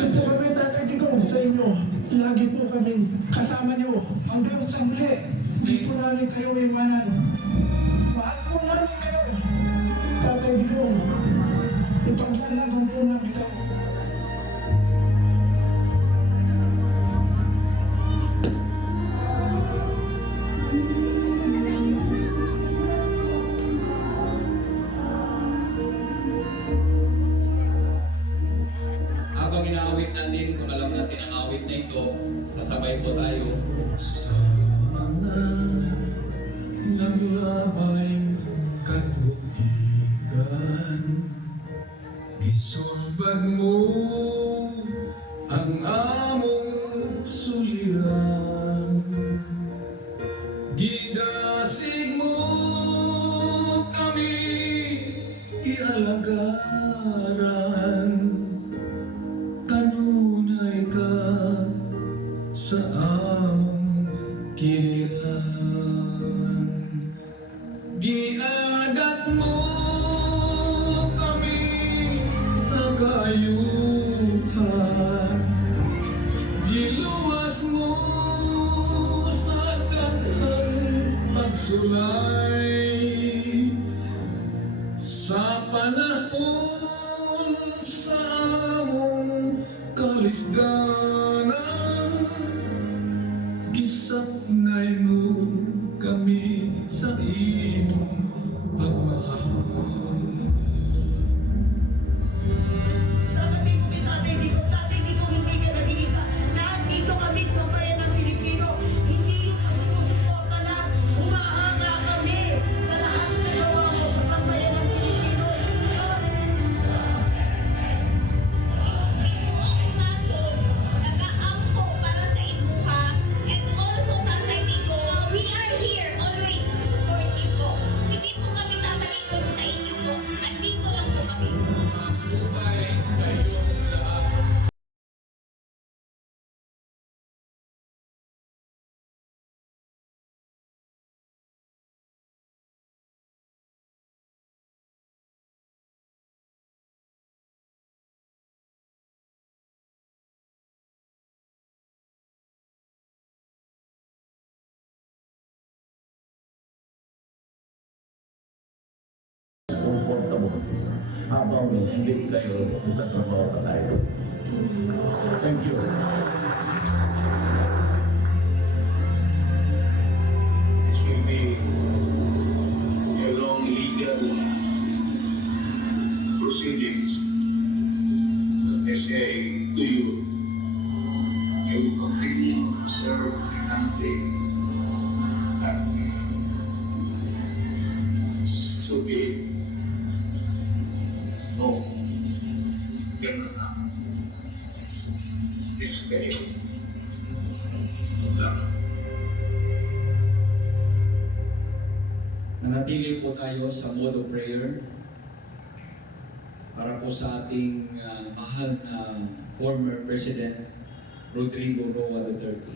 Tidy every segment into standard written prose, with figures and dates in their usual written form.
Nandito po kami, Tatay Digong, sa inyo. Lagi po kami kasama niyo hanggang sa muli. Hindi po namin kayo iwanan. Mahal po namin kayo, Tatay Digong. Ipaglalaban po namin kayo. Habang inaawit natin, kung alam natin ang awit na ito, sasabay po tayo. Sa mga naglabay ng katuigan, gisulbad mo ang among suliran. Gidasig mo kami ialagaran. Kanunay ka sa among giliran. Giagat mo kami sa kayuhan. Giluwas mo sa daghang pagsulay. Sa panahon sa among kalisdanan, gisaknay mo kami sa imong pagmahal. Sasabihin ko kay Tatay Digong, hindi ka nag-iisa. Nandito kami sa bayan ng Pilipino. Hindi yung sa sumusuporta na humahanga kami sa lahat ng nagawa mo sa sambayan ng Pilipino. Kaso, nag-aampo para sa imuha. And also, Tatay Digong, we are here always to support you po. Hindi po kami tatalikod sa inyo po. Andito lang po kami. Tubay kayong lahat. Comfortable habang hindi kayo nagtatrabaho pa tayo. Thank you. This will be a long legal proceedings. Let me say to you, I will continue to serve the country at so be it. No, ganun na. This is kayo. Salamat. Nanatili po tayo sa mode of prayer para po sa ating mahal na former President Rodrigo Roa Duterte.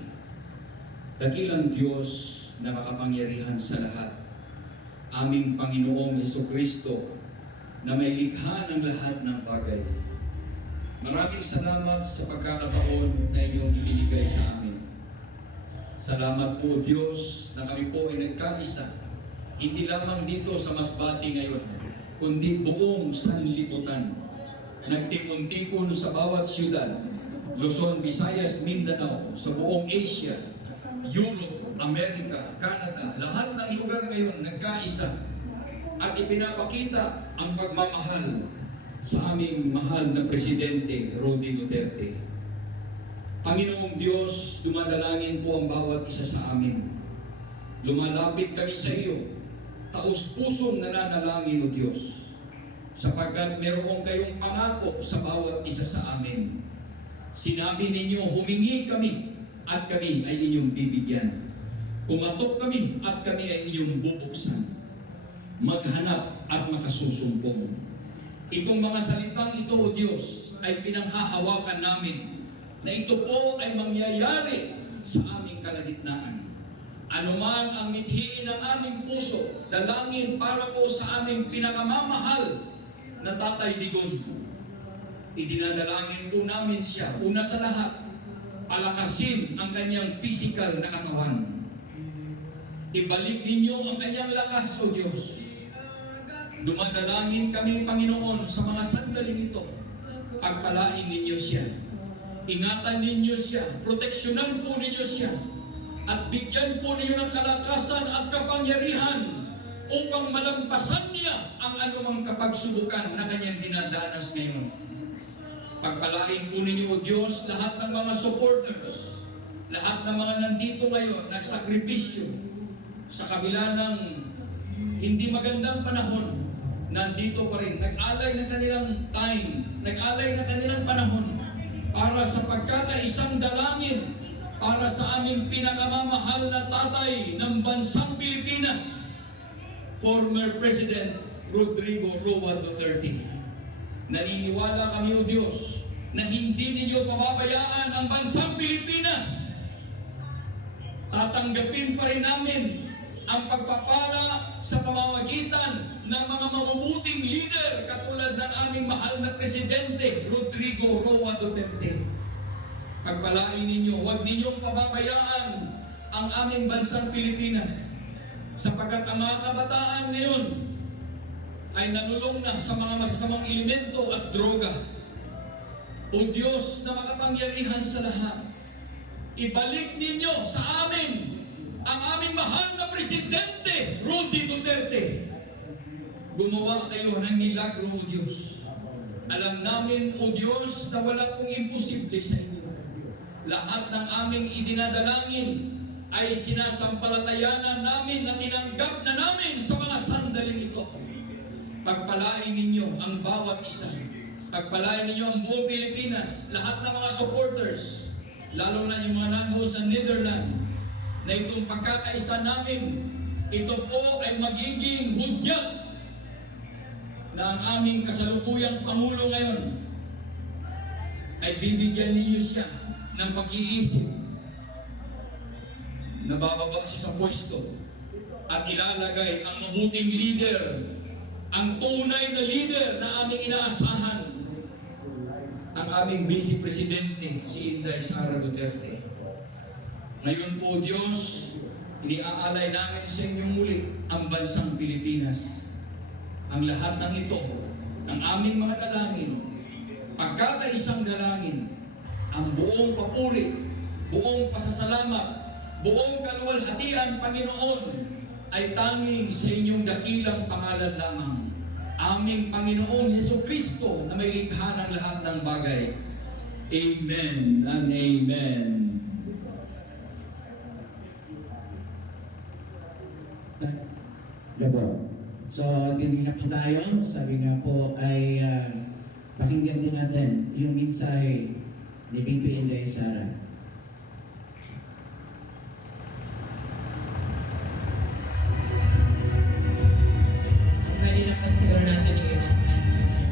Dakilang Diyos na makapangyarihan sa lahat, aming Panginoong Hesukristo na may likha ng lahat ng bagay. Maraming salamat sa pagkakataon na inyong ibinigay sa amin. Salamat po Diyos na kami po ay nagkaisa, hindi lamang dito sa Masbate ngayon, kundi buong sanlibutan. Nagtipon-tipon sa bawat siyudad, Luzon, Visayas, Mindanao, sa buong Asia, Europe, Amerika, Canada, lahat ng lugar ngayon nagkaisa at ipinapakita ang pagmamahal sa aming mahal na Presidente Rodi Duterte. Panginoong Diyos, dumadalangin po ang bawat isa sa amin. Lumalapit kami sa iyo, taus-pusong nananalangin o Diyos, sapagkat meron kayong pangako sa bawat isa sa amin. Sinabi ninyo, humingi kami at kami ay inyong bibigyan. Kumatok kami at kami ay inyong bubuksan. Maghanap at makasusumbong. Itong mga salitang ito, O Diyos, ay pinanghahawakan namin na ito po ay mangyayari sa aming kalagitnaan. Anuman ang mithiin ng aming puso, dalangin para po sa aming pinakamamahal na Tatay Digong. idinadalangin po namin siya. Una sa lahat, palakasin ang kanyang physical na katawan. Ibalik ninyo ang kanyang lakas, O Diyos. Dumadalangin kami, Panginoon, sa mga sandaling ito. Pagpalain ninyo siya. Ingatan ninyo siya. Proteksyonan po ninyo siya. At bigyan po ninyo ng kalakasan at kapangyarihan upang malampasan niya ang anumang kapagsubukan na kanyang dinadanas ngayon. Pagpalain po ninyo, O Diyos, lahat ng mga supporters, lahat ng mga nandito ngayon, nagsakripisyo, sa kabila ng hindi magandang panahon, nandito pa rin, nag-alay ng kanilang time, nag-alay ng kanilang panahon para sa pagkakaisang dalangin para sa aming pinakamamahal na tatay ng bansang Pilipinas, former President Rodrigo Roa Duterte. Naniniwala kami, O Diyos, na hindi ninyo pababayaan ang bansang Pilipinas. Tatanggapin pa rin namin ang pagpapala sa pamamagitan ng mga mabubuting leader katulad ng aming mahal na Presidente Rodrigo Roa Duterte. Pagpalain ninyo, huwag ninyong pababayaan ang aming bansang Pilipinas sapagkat ang mga kabataan ngayon ay nanulong na sa mga masasamang elemento at droga. O Diyos na makapangyarihan sa lahat, ibalik ninyo sa amin ang aming mahal na Presidente, Rudy Duterte. Gumawa kayo ng milagro, O Diyos. Alam namin, O Diyos, na wala pong imposible sa inyo. Lahat ng aming idinadalangin ay sinasampalatayanan namin na tinanggap na namin sa mga sandaling ito. Pagpalain ninyo ang bawat isa. Pagpalain ninyo ang buong Pilipinas, lahat ng mga supporters, lalo na yung mga nandoon sa Netherlands, na itong pagkakaisa namin, ito po ay magiging hudyat na ang aming kasalukuyang Pangulo ngayon ay bibigyan ninyo siya ng pag-iisip na bababa siya sa pwesto at ilalagay ang mabuting leader, ang tunay na leader na aming inaasahan, ang aming Vice Presidente, si Inday Sara Duterte. Ngayon po, Diyos, iniaalay namin sa inyong muli ang bansang Pilipinas. Ang lahat ng ito, ng aming mga dalangin, pagkakaisang dalangin, ang buong papuri, buong pasasalamat, buong kaluwalhatian, Panginoon, ay tanging sa inyong dakilang pangalan lamang. Aming Panginoong Hesukristo na may likha ng lahat ng bagay. Amen and amen. Labo. So, tinig na po tayo. Sabi nga po ay pakinggan din natin yung mensahe ni BP Inday Sara. Kanina pa siguro natin yung inasahan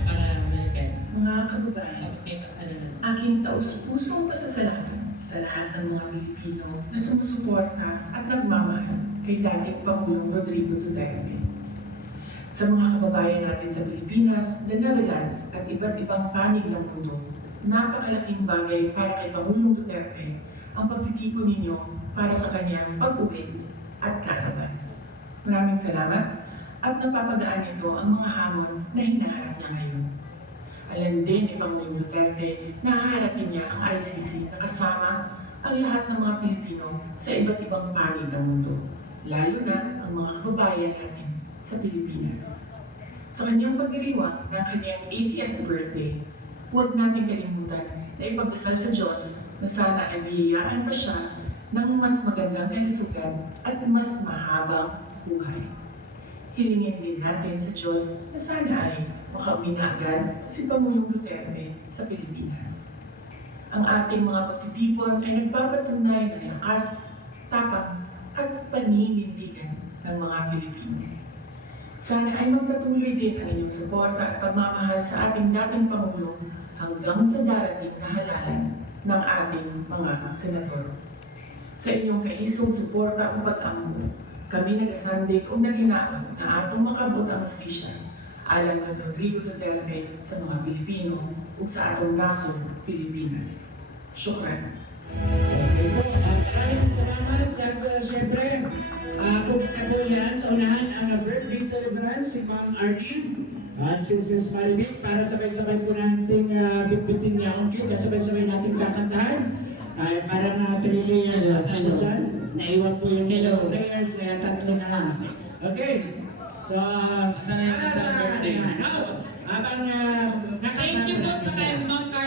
para malagay. Mga kababayan, Okay, ano na. aking taus-pusong pasasalamat sa lahat ng mga Pilipino na sumusuporta at nagmamahal kay dating Pangulong Rodrigo Duterte. Sa mga kababayan natin sa Pilipinas, the Netherlands at iba't ibang panig ng mundo, napakalaking bagay para kay Pangulong Duterte ang pagtitipon ninyo para sa kanyang pag-uwi at kalaban. Maraming salamat at napapagaan nito ang mga hamon na hinaharap niya ngayon. Alam din ni Pangulong Duterte na haharapin niya ang ICC na kasama ang lahat ng mga Pilipino sa iba't ibang panig ng mundo, lalo na ang mga kababayan natin sa Pilipinas. Sa kanyang pagdiriwang ng kanyang 80th birthday, huwag natin kalimutan na ipagdasal sa Diyos na sana ay biyayaan pa siya ng mas magandang kalusugan at mas mahabang buhay. Hilingin din natin sa Diyos na sana ay makauwi na agad si Pangulong Duterte sa Pilipinas. Ang ating mga pagtitipon ay nagpapatunay ng lakas, tapang at paninindigan ng mga Pilipino. Sana ay magpatuloy din ang inyong suporta at pagmamahal sa ating dating Pangulo hanggang sa darating na halalan ng ating mga senador. Sa inyong kaisong suporta o pag-ambo, kami nag-asandig o naginaon na atong makabot ang hustisya alang ng Rodrigo Duterte sa mga Pilipino ug sa atong nasod Pilipinas. Syukran. Okay po. Maraming salamat. At siyempre, pupunta po yan sa unahan ang birthday celebrant si Ma'am Arlene at si Sis Maribik para sabay-sabay po natin bitbitin niya ang cake at sabay-sabay natin kakantahan. Parang tuloy yung dyan. Naiwan po yung players, kaya tatlo na lang. Okay. So, Sana yung isang birthday. habang Thank you po sa kay Ma'am Carla.